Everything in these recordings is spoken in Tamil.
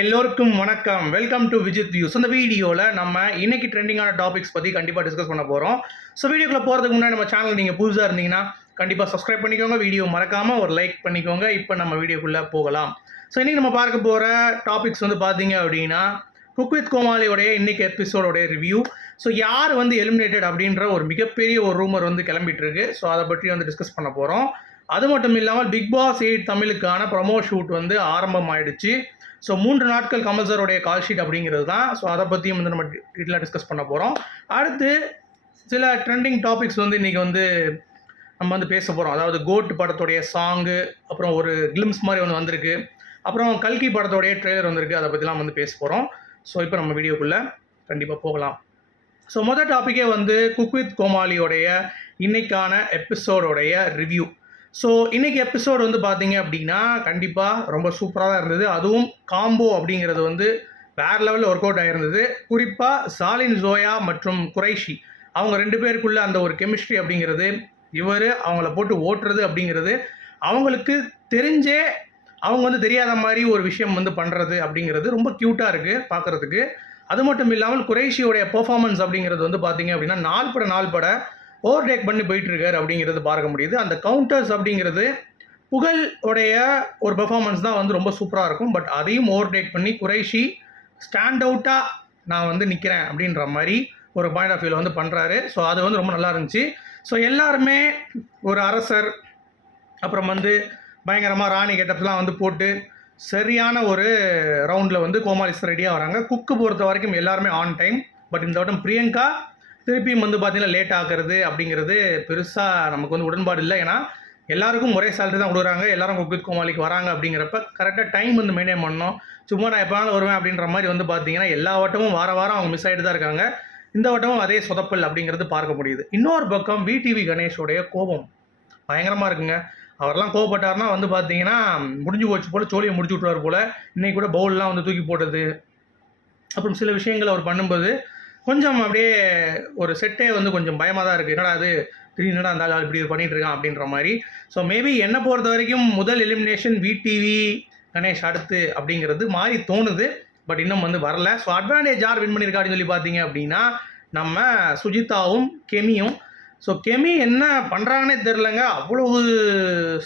எல்லோருக்கும் வணக்கம். வெல்கம் டு விஜித் வியூஸ் இந்த வீடியோவில் நம்ம இன்னைக்கு ட்ரெண்டிங்கான டாபிக்ஸ் பற்றி கண்டிப்பாக டிஸ்கஸ் பண்ண போகிறோம் ஸோ வீடியோக்குள்ளே போகிறதுக்கு முன்னாடி நம்ம சேனல் நீங்கள் புதுசாக இருந்தீங்கன்னா கண்டிப்பாக சப்ஸ்கிரைப் பண்ணிக்கோங்க. வீடியோ மறக்காமல் ஒரு லைக் பண்ணிக்கோங்க. இப்போ நம்ம வீடியோக்குள்ளே போகலாம். ஸோ இன்றைக்கி நம்ம பார்க்க போகிற டாபிக்ஸ் வந்து பார்த்தீங்க அப்படின்னா குக் வித் கோமாலியோடைய இன்றைக்கி எபிசோடோடைய ரிவ்யூ ஸோ யார் வந்து எலிமினேட்டட் அப்படின்ற ஒரு மிகப்பெரிய ஒரு ரூமர் வந்து கிளம்பிட்டுருக்கு. ஸோ அதை பற்றி வந்து டிஸ்கஸ் பண்ண போகிறோம் அது மட்டும் இல்லாமல் பிக் பாஸ் எயிட் தமிழுக்கான ப்ரமோ ஷூட் வந்து ஆரம்பமாயிடுச்சு. ஸோ மூன்று நாட்கள் கமல் சாருடைய கால் ஷீட் அப்படிங்கிறது தான். ஸோ அதை பற்றியும் வந்து நம்ம டீட்டெயிலாக டிஸ்கஸ் பண்ண போகிறோம் அடுத்து சில ட்ரெண்டிங் டாபிக்ஸ் வந்து இன்றைக்கி வந்து நம்ம வந்து பேச போகிறோம் அதாவது கோட் படத்துடைய சாங்கு அப்புறம் ஒரு கிளிம்ஸ் மாதிரி ஒன்று வந்திருக்கு. அப்புறம் கல்கி படத்தோடைய ட்ரெய்லர் வந்திருக்கு. அதை பற்றிலாம் வந்து பேச போகிறோம் ஸோ இப்போ நம்ம வீடியோக்குள்ளே கண்டிப்பாக போகலாம். ஸோ மொதல் டாப்பிக்கே வந்து குக் வித் கோமாளியோடைய இன்னைக்கான எபிசோடோடைய ரிவ்யூ ஸோ இன்னைக்கு எபிசோடு வந்து பார்த்தீங்க அப்படின்னா கண்டிப்பாக ரொம்ப சூப்பராக தான் இருந்தது. அதுவும் காம்போ அப்படிங்கிறது வந்து வேறு லெவலில் ஒர்க் அவுட் ஆகிருந்தது குறிப்பாக சாலின் ஜோயா மற்றும் குறைஷி. அவங்க ரெண்டு பேருக்குள்ள அந்த ஒரு கெமிஸ்ட்ரி அப்படிங்கிறது இவர் அவங்கள போட்டு ஓட்டுறது அப்படிங்கிறது அவங்களுக்கு தெரிஞ்சே அவங்க வந்து தெரியாத மாதிரி ஒரு விஷயம் வந்து பண்ணுறது அப்படிங்கிறது ரொம்ப க்யூட்டாக இருக்குது பார்க்குறதுக்கு அது மட்டும் இல்லாமல் குறைஷியோடைய பெர்ஃபார்மன்ஸ் அப்படிங்கிறது வந்து பார்த்தீங்க அப்படின்னா நாள் பட நாள் பட ஓவர்டேக் பண்ணி போயிட்டுருக்கார் அப்படிங்கிறது பார்க்க முடியுது. அந்த கவுண்டர்ஸ் அப்படிங்கிறது புகழ் உடைய ஒரு பெர்ஃபார்மன்ஸ் தான் வந்து ரொம்ப சூப்பராக இருக்கும். பட் அதையும் ஓவர்டேக் பண்ணி குறைஷி ஸ்டாண்ட் அவுட்டாக நான் வந்து நிற்கிறேன் அப்படின்ற மாதிரி ஒரு பாயிண்ட் ஆஃப் வியூவில் வந்து பண்ணுறாரு ஸோ அது வந்து ரொம்ப நல்லா இருந்துச்சு. ஸோ எல்லாருமே ஒரு அரசர் அப்புறம் வந்து பயங்கரமாக ராணி கெட்டப்லாம் வந்து போட்டு சரியான ஒரு ரவுண்டில் வந்து கோமாலிஸ் ரெடியாக வராங்க. குக்கு பொறுத்த வரைக்கும் எல்லாருமே ஆன் டைம் பட் இந்த வட்டம் பிரியங்கா திருப்பியும் வந்து பார்த்தீங்கன்னா லேட் ஆகிறது அப்படிங்கிறது பெருசாக நமக்கு வந்து உடன்பாடு இல்லை. ஏன்னா எல்லாருக்கும் ஒரே சேலரி தான் கொடுக்குறாங்க. எல்லாரும் குக்வித் கோமாளிக்கு வராங்க அப்படிங்கிறப்ப கரெக்டாக டைம் வந்து மெயின்டைன் பண்ணணும். சும்மா நான் எப்போனாலும் வருவேன் அப்படின்ற மாதிரி வந்து பார்த்தீங்கன்னா எல்லா வட்டமும் வார வாரம் அவங்க மிஸ் ஆகிட்டு தான் இருக்காங்க. இந்த வட்டமும் அதே சொதப்பல் அப்படிங்கிறது பார்க்க முடியுது. இன்னொரு பக்கம் விடிவி கணேஷோடைய கோபம். பயங்கரமாக இருக்குங்க. அவரெல்லாம் கோவப்பட்டார்னா வந்து பார்த்தீங்கன்னா முடிஞ்சு போச்சு போல் சோழியை முடிச்சு விட்ருவார் போல். இன்றைக்கி கூட பவுல்லாம் வந்து தூக்கி போட்டது. அப்புறம் சில விஷயங்கள் அவர் பண்ணும்போது கொஞ்சம் அப்படியே ஒரு செட்டே வந்து கொஞ்சம் பயமாக தான் இருக்குது என்னடா அது திடீர்னு அந்த ஆள் இப்படி பண்ணிட்டு இருக்கான் அப்படின்ற மாதிரி. ஸோ மேபி என்னை பொறுத்த வரைக்கும் முதல் எலிமினேஷன் விடிவி கணேஷ் அடுத்து அப்படிங்கிறது மாறி தோணுது. பட் இன்னும் வந்து வரல. ஸோ அட்வான்டேஜ் யார் வின் பண்ணியிருக்காருன்னு சொல்லி பார்த்தீங்க அப்படின்னா நம்ம சுஜிதாவும் கெமியும். ஸோ கெமி என்ன பண்ணுறாங்கன்னே தெரிலங்க அவ்வளவு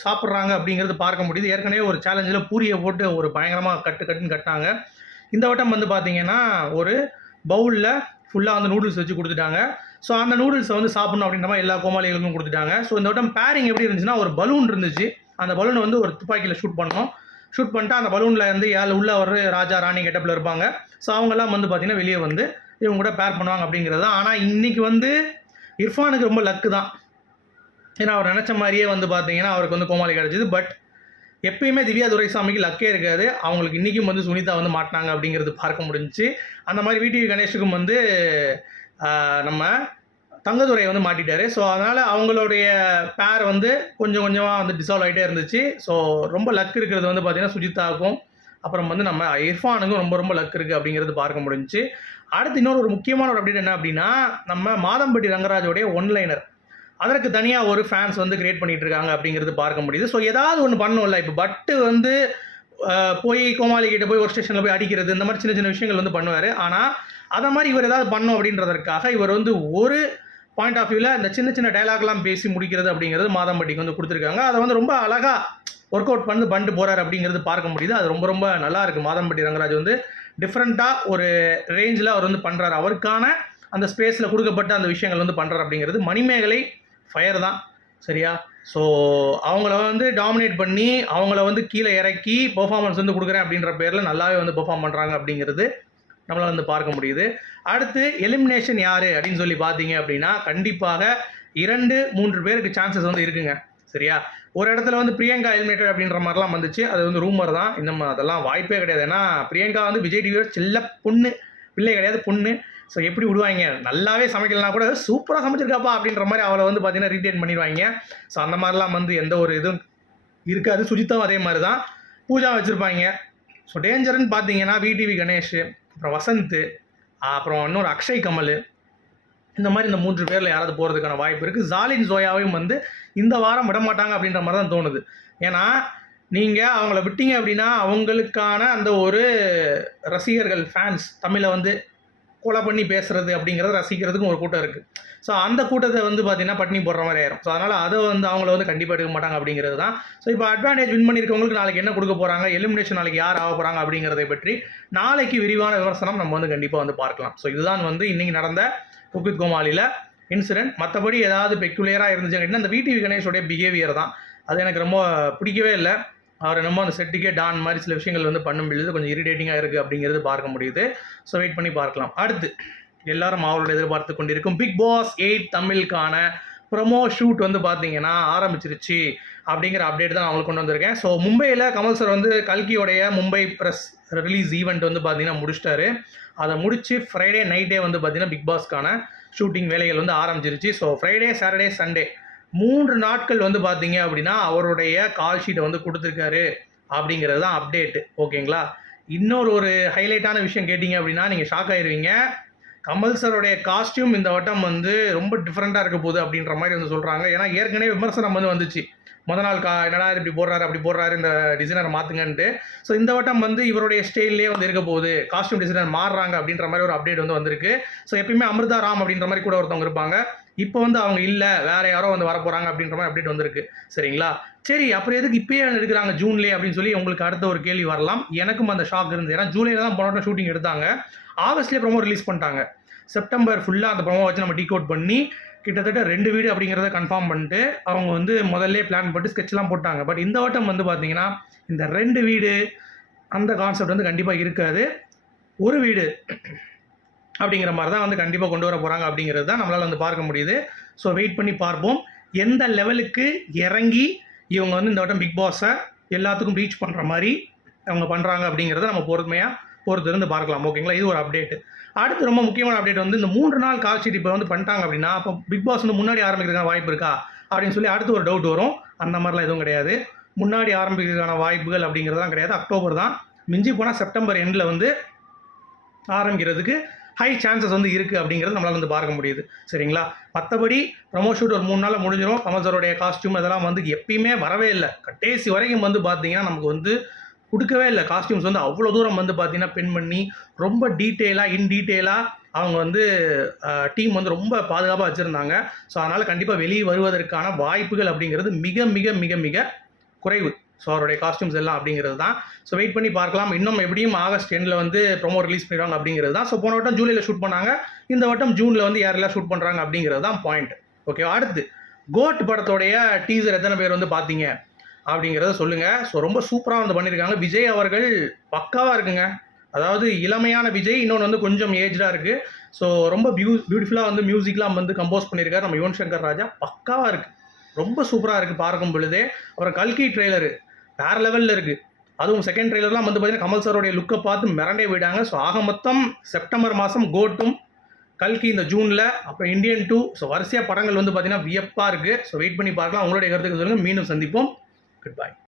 சாப்பிட்றாங்க அப்படிங்கிறது பார்க்க முடியுது. ஏற்கனவே ஒரு சேலஞ்சில் பூரியை போட்டு ஒரு பயங்கரமாக கட்டு கட்டுன்னு கட்டினாங்க. இந்த வட்டம் வந்து பார்த்தீங்கன்னா ஒரு பவுலில் ஃபுல்லாக வந்து நூடுல்ஸ் வச்சு கொடுத்துட்டாங்க. ஸோ அந்த நூடுல்ஸை வந்து சாப்பிடணும் அப்படின்ற மாதிரி எல்லா கோமாளிகளுக்கும் கொடுத்துட்டாங்க. ஸோ இந்த வட்டம் பேரிங் எப்படி இருந்துச்சுன்னா ஒரு பலூன் இருந்துச்சு. அந்த பலூனை வந்து ஒரு துப்பாக்கியில் ஷூட் பண்ணோம் ஷூட் பண்ணிட்டு அந்த பலூனில் வந்து ஏழு உள்ள ஒரு ராஜா ராணி கெட்டப்பில் இருப்பாங்க. ஸோ அவங்கெல்லாம் வந்து பார்த்திங்கன்னா வெளியே வந்து இவங்க கூட பேர் பண்ணுவாங்க அப்படிங்கிறது தான். ஆனால் இன்றைக்கி வந்து இர்ஃபானுக்கு ரொம்ப லக்கு தான். ஏன்னா அவர் நினச்ச மாதிரியே வந்து பார்த்தீங்கன்னா அவருக்கு வந்து கோமாளி கிடச்சிது. பட் எப்பயுமே திவ்யா துரைசாமிக்கு லக்கே இருக்காது. அவங்களுக்கு இன்றைக்கும் வந்து சுனிதா வந்து மாட்டினாங்க அப்படிங்கிறது பார்க்க முடிஞ்சுச்சு. அந்த மாதிரி விடிவி கணேஷுக்கும் வந்து நம்ம தங்கதுரை வந்து மாட்டிட்டாரு. ஸோ அதனால் அவங்களுடைய பேர் வந்து கொஞ்சம் கொஞ்சமாக வந்து டிசால்வ் ஆகிட்டே இருந்துச்சு. ஸோ ரொம்ப லக் இருக்கிறது வந்து பார்த்திங்கன்னா சுஜிதாவுக்கும் அப்புறம் வந்து நம்ம இர்ஃபானுக்கும் ரொம்ப ரொம்ப லக் இருக்குது அப்படிங்கிறது பார்க்க முடிஞ்சிச்சு. அடுத்து இன்னொரு ஒரு முக்கியமான ஒரு அப்டேட் என்ன அப்படின்னா நம்ம மாதம்பட்டி ரங்கராஜோடைய ஒன்லைனர் அதற்கு தனியாக ஒரு ஃபேன்ஸ் வந்து கிரியேட் பண்ணிட்டு இருக்காங்க அப்படிங்கிறது பார்க்க முடியுது. ஸோ ஏதாவது ஒன்று பண்ணணும்ல இப்போ பட்டு வந்து போய் கோமாளி கிட்ட போய் ஒரு ஸ்டேஷனில் போய் அடிக்கிறது இந்த மாதிரி சின்ன சின்ன விஷயங்கள் வந்து பண்ணுவார். ஆனால் அதை மாதிரி இவர் ஏதாவது பண்ணும் அப்படின்றதற்காக இவர் வந்து ஒரு பாயிண்ட் ஆஃப் வியூவில் இந்த சின்ன சின்ன டயலாக்லாம் பேசி முடிக்கிறது அப்படிங்கிறது மாதம்பட்டிக்கு வந்து கொடுத்துருக்காங்க. அதை வந்து ரொம்ப அழகாக ஒர்க் அவுட் பண்ணி பண்ணிட்டு போகிறார் அப்படிங்கிறது பார்க்க முடியுது. அது ரொம்ப ரொம்ப நல்லா இருக்குது மாதம்பட்டி ரங்கராஜ் வந்து டிஃப்ரெண்ட்டாக ஒரு ரேஞ்சில் அவர் வந்து பண்ணுறாரு அவருக்கான அந்த ஸ்பேஸில் கொடுக்கப்பட்ட அந்த விஷயங்கள் வந்து பண்ணுறாரு அப்படிங்கிறது மணிமேகலை ஃபயர் தான் சரியா? ஸோ அவங்கள வந்து டாமினேட் பண்ணி அவங்கள வந்து கீழே இறக்கி பெர்ஃபார்மன்ஸ் வந்து கொடுக்குறேன் அப்படின்ற பேரில் நல்லாவே வந்து பெர்ஃபார்ம் பண்ணுறாங்க அப்படிங்கிறது நம்மளால் வந்து பார்க்க முடியுது. அடுத்து எலிமினேஷன் யார் அப்படின்னு சொல்லி பார்த்தீங்க அப்படின்னா கண்டிப்பாக இரண்டு மூன்று பேருக்கு சான்சஸ் வந்து இருக்குங்க சரியா? ஒரு இடத்துல வந்து பிரியங்கா எலிமினேட்டட் அப்படின்ற மாதிரிலாம் வந்துச்சு. அது வந்து ரூமர் தான். இன்னும் அதெல்லாம் வாய்ப்பே கிடையாது. ஏன்னா பிரியங்கா வந்து விஜய் டிவியோட செல்ல பொண்ணு பிள்ளை கிடையாது பொண்ணு. ஸோ எப்படி விடுவாங்க நல்லாவே சமைக்கலனா கூட சூப்பராக சமைச்சிருக்காப்பா அப்படின்ற மாதிரி அவளை வந்து பார்த்தீங்கன்னா ரீட்டைன் பண்ணிடுவாங்க ஸோ அந்த மாதிரிலாம் வந்து எந்த ஒரு இதுவும் இருக்காது. சுஜித்தாவும் அதே மாதிரி தான் பூஜா வச்சுருப்பாங்க ஸோ டேஞ்சர்னு பார்த்தீங்கன்னா விடிவி கணேஷ் அப்புறம் வசந்த் அப்புறம் இன்னொரு அக்ஷய் கமல். இந்த மாதிரி இந்த மூன்று பேரில் யாராவது போகிறதுக்கான வாய்ப்பு இருக்குது ஜாலின் ஜோயாவையும் வந்து இந்த வாரம் விட மாட்டாங்க அப்படின்ற மாதிரி தான் தோணுது. ஏன்னா நீங்கள் அவங்கள விட்டீங்க அப்படின்னா அவங்களுக்கான அந்த ஒரு ரசிகர்கள் ஃபேன்ஸ் தமிழை வந்து கொலை பண்ணி பேசுறது அப்படிங்கிறத ரசிக்கிறதுக்கும் ஒரு கூட்டம் இருக்குது ஸோ அந்த கூட்டத்தை வந்து பார்த்தீங்கன்னா பட்டினி போடுற மாதிரி ஆயிரும். ஸோ அதனால் அதை வந்து அவங்கள வந்து கண்டிப்பாக எடுக்க மாட்டாங்க அப்படிங்கிறது தான். ஸோ இப்போ அட்வான்டேஜ் வின் பண்ணியிருக்கவங்களுக்கு நாளைக்கு என்ன கொடுக்க போகிறாங்க எலிமினேஷன் நாளைக்கு யார் ஆக போகிறாங்க அப்படிங்கிறதை பற்றி நாளைக்கு விரிவான விமர்சனம் நம்ம வந்து கண்டிப்பாக வந்து பார்க்கலாம். ஸோ இதுதான் வந்து இன்றைக்கி நடந்த குக்வித் கோமாளியில் இன்சிடென்ட் மற்றபடி ஏதாவது பெக்குலியராக இருந்துச்சு அப்படின்னா அந்த விடிவி கணேஷோடைய பிஹேவியர் தான். அது எனக்கு ரொம்ப பிடிக்கவே இல்லை. அவர் என்னமோ அந்த செட்டுக்கே டான் மாதிரி சில விஷயங்கள் வந்து பண்ணும் பொழுது கொஞ்சம் இரிட்டேட்டிங்காக இருக்குது அப்படிங்கிறது பார்க்க முடியுது. ஸோ வெயிட் பண்ணி பார்க்கலாம். அடுத்து எல்லாரும் அவரோட எதிர்பார்த்து கொண்டிருக்கும் பிக் பாஸ் எயிட் தமிழுக்கான ப்ரொமோ ஷூட் வந்து பார்த்தீங்கன்னா ஆரம்பிச்சிருச்சு அப்படிங்கிற அப்டேட் தான் அவங்களுக்கு கொண்டு வந்திருக்கேன். ஸோ மும்பையில் கமல் சார் வந்து கல்கியோடைய மும்பை ப்ரெஸ் ரிலீஸ் ஈவெண்ட் வந்து பார்த்தீங்கன்னா முடிச்சிட்டாரு. அதை முடித்து ஃப்ரைடே நைட்டே வந்து பார்த்தீங்கன்னா பிக் பாஸ்க்கான ஷூட்டிங் வேலைகள் வந்து ஆரம்பிச்சிருச்சு. ஸோ ஃப்ரைடே சாட்டர்டே சண்டே மூன்று நாட்கள் வந்து பார்த்தீங்க அப்படின்னா அவருடைய கால் ஷீட்டை வந்து கொடுத்துருக்காரு அப்படிங்கிறது தான் அப்டேட்டு ஓகேங்களா இன்னொரு ஒரு ஹைலைட்டான விஷயம் கேட்டிங்க அப்படின்னா நீங்கள் ஷாக் ஆயிடுவீங்க கமல் சருடைய காஸ்டியூம் இந்த வட்டம் வந்து ரொம்ப டிஃப்ரெண்ட்டாக இருக்க போகுது அப்படின்ற மாதிரி வந்து சொல்கிறாங்க ஏன்னா ஏற்கனவே விமர்சனம் வந்து வந்துச்சு. முத நாள் கா என்னடா இப்படி போடுறாரு அப்படி போடுறாரு இந்த டிசைனர் மாற்றுங்கன்ட்டு ஸோ இந்த வட்டம் வந்து இவருடைய ஸ்டைல்லே வந்து இருக்க போகுது. காஸ்டியூம் டிசைனர் மாறுறாங்க அப்படின்ற மாதிரி ஒரு அப்டேட் வந்து வந்திருக்கு. ஸோ எப்பயுமே அமிர்தா ராம் அப்படின்ற மாதிரி கூட ஒருத்தவங்க இருப்பாங்க. இப்போ வந்து அவங்க இல்லை வேற யாரோ வந்து வர போகிறாங்க அப்படின்ற மாதிரி அப்டேட் வந்திருக்கு. சரிங்களா? சரி அப்புறம் எதுக்கு இப்பயே எடுக்கிறாங்க ஜூன்லேயே அப்படின்னு சொல்லி உங்களுக்கு அடுத்த ஒரு கேள்வி வரலாம். எனக்கும் அந்த ஷாக் இருந்தது. ஏன்னா ஜூலையில் தான் போன ஷூட்டிங் எடுத்தாங்க. ஆகஸ்ட்லேயே ப்ரோமோ ரிலீஸ் பண்ணிட்டாங்க. செப்டம்பர் ஃபுல்லாக அந்த ப்ரோமோ வச்சு நம்ம டீ அவுட் பண்ணி கிட்டத்தட்ட ரெண்டு வீடு அப்படிங்கிறத கன்ஃபார்ம் பண்ணிட்டு அவங்க வந்து முதல்ல பிளான் போட்டு ஸ்கெட்ச்லாம் போட்டாங்க. பட் இந்த வட்டம் வந்து பார்த்தீங்கன்னா இந்த ரெண்டு வீடு அந்த கான்செப்ட் வந்து கண்டிப்பாக இருக்காது. ஒரு வீடு அப்படிங்கிற மாதிரி தான் வந்து கண்டிப்பாக கொண்டு வர போகிறாங்க அப்படிங்கிறது தான் நம்மளால் வந்து பார்க்க முடியுது. ஸோ வெயிட் பண்ணி பார்ப்போம். எந்த லெவலுக்கு இறங்கி இவங்க வந்து இந்த வட்டம் பிக் பாஸை எல்லாத்துக்கும் ரீச் பண்ணுற மாதிரி அவங்க பண்ணுறாங்க அப்படிங்கிறத நம்ம பொறுமையாக பொறுத்திருந்து பார்க்கலாம். ஓகேங்களா இது ஒரு அப்டேட் அடுத்து ரொம்ப முக்கியமான அப்டேட் வந்து இந்த மூன்று நாள் கால் ஷீட் இப்போ வந்து பண்ணிட்டாங்க அப்படின்னா அப்போ பிக் பாஸ் வந்து முன்னாடி ஆரம்பிக்கிறதுக்கான வாய்ப்பு இருக்கா? அப்படின்னு சொல்லி அடுத்து ஒரு டவுட் வரும். அந்த மாதிரிலாம் எதுவும் கிடையாது. முன்னாடி ஆரம்பிக்கிறதுக்கான வாய்ப்புகள் அப்படிங்கிறதுலாம் கிடையாது. அக்டோபர் தான். மிஞ்சி போனால் செப்டம்பர் எண்டில் வந்து ஆரம்பிக்கிறதுக்கு ஹை சான்சஸ் வந்து இருக்குது அப்படிங்கிறது நம்மளால் வந்து பார்க்க முடியுது. சரிங்களா? மற்றபடி ப்ரமோ ஷூட் ஒரு மூணு நாளில் முடிஞ்சிடும் கமல் சாரோடைய காஸ்டியூம் அதெல்லாம் வந்து எப்பயுமே வரவே இல்லை. கடைசி வரைக்கும் வந்து பார்த்தீங்கன்னா நமக்கு வந்து கொடுக்கவே இல்லை. காஸ்டியூம்ஸ் வந்து அவ்வளோ தூரம் வந்து பார்த்தீங்கன்னா பின் பண்ணி ரொம்ப டீட்டெயிலாக இன் டீட்டெயிலாக அவங்க வந்து டீம் வந்து ரொம்ப பாதுகாப்பாக வச்சுருந்தாங்க. ஸோ அதனால் கண்டிப்பாக வெளியே வருவதற்கான வாய்ப்புகள் அப்படிங்கிறது மிக மிக மிக மிக குறைவு. ஸோ அவருடைய காஸ்டியூம்ஸ் எல்லாம் அப்படிங்கிறது தான். ஸோ வெயிட் பண்ணி பார்க்கலாம். இன்னும் எப்படியும் ஆகஸ்ட் எண்டில் வந்து ப்ரோமோ ரிலீஸ் பண்ணிடுவாங்க அப்படிங்கிறது தான். ஸோ போன வட்டம் ஜூலையில் ஷூட் பண்ணாங்க. இந்த வட்டம் ஜூனில் வந்து யாரெல்லாம் ஷூட் பண்ணுறாங்க அப்படிங்கிறது தான் பாயிண்ட் ஓகே அடுத்து கோட் படத்தோடைய டீசர் எத்தனை பேர் வந்து பார்த்தீங்க? அப்படிங்கிறத சொல்லுங்கள் ஸோ ரொம்ப சூப்பராக வந்து பண்ணியிருக்காங்க. விஜய் அவர்கள் பக்காவாக இருக்குங்க. அதாவது இளமையான விஜய் இன்னொன்று வந்து கொஞ்சம் ஏஜ்டாக இருக்குது ஸோ ரொம்ப பியூ பியூட்டிஃபுல்லாக வந்து மியூசிக்லாம் வந்து கம்போஸ் பண்ணியிருக்காரு. நம்ம யுவன் சங்கர் ராஜா பக்காவாக இருக்குது ரொம்ப சூப்பராக இருக்குது பார்க்கும் பொழுதே. அப்புறம் கல்கி ட்ரெய்லரு வேறு லெவலில் இருக்குது அதுவும் செகண்ட் ட்ரெய்லர்லாம் வந்து பார்த்தீங்கன்னா கமல் சாரோடைய லுக்கை பார்த்து மிரண்டே போயிட்டாங்க. ஸோ ஆக மொத்தம் செப்டம்பர் மாதம் கோட்டும் கல்கி இந்த ஜூனில் அப்புறம் இந்தியன் டூ ஸோ வரிசையாக படங்கள் வந்து பார்த்தீங்கன்னா வியப்பாக இருக்குது ஸோ வெயிட் பண்ணி பார்க்கலாம். உங்களுடைய கருத்துக்கு சொல்லுங்கள் மீண்டும் சந்திப்போம். குட் பாய்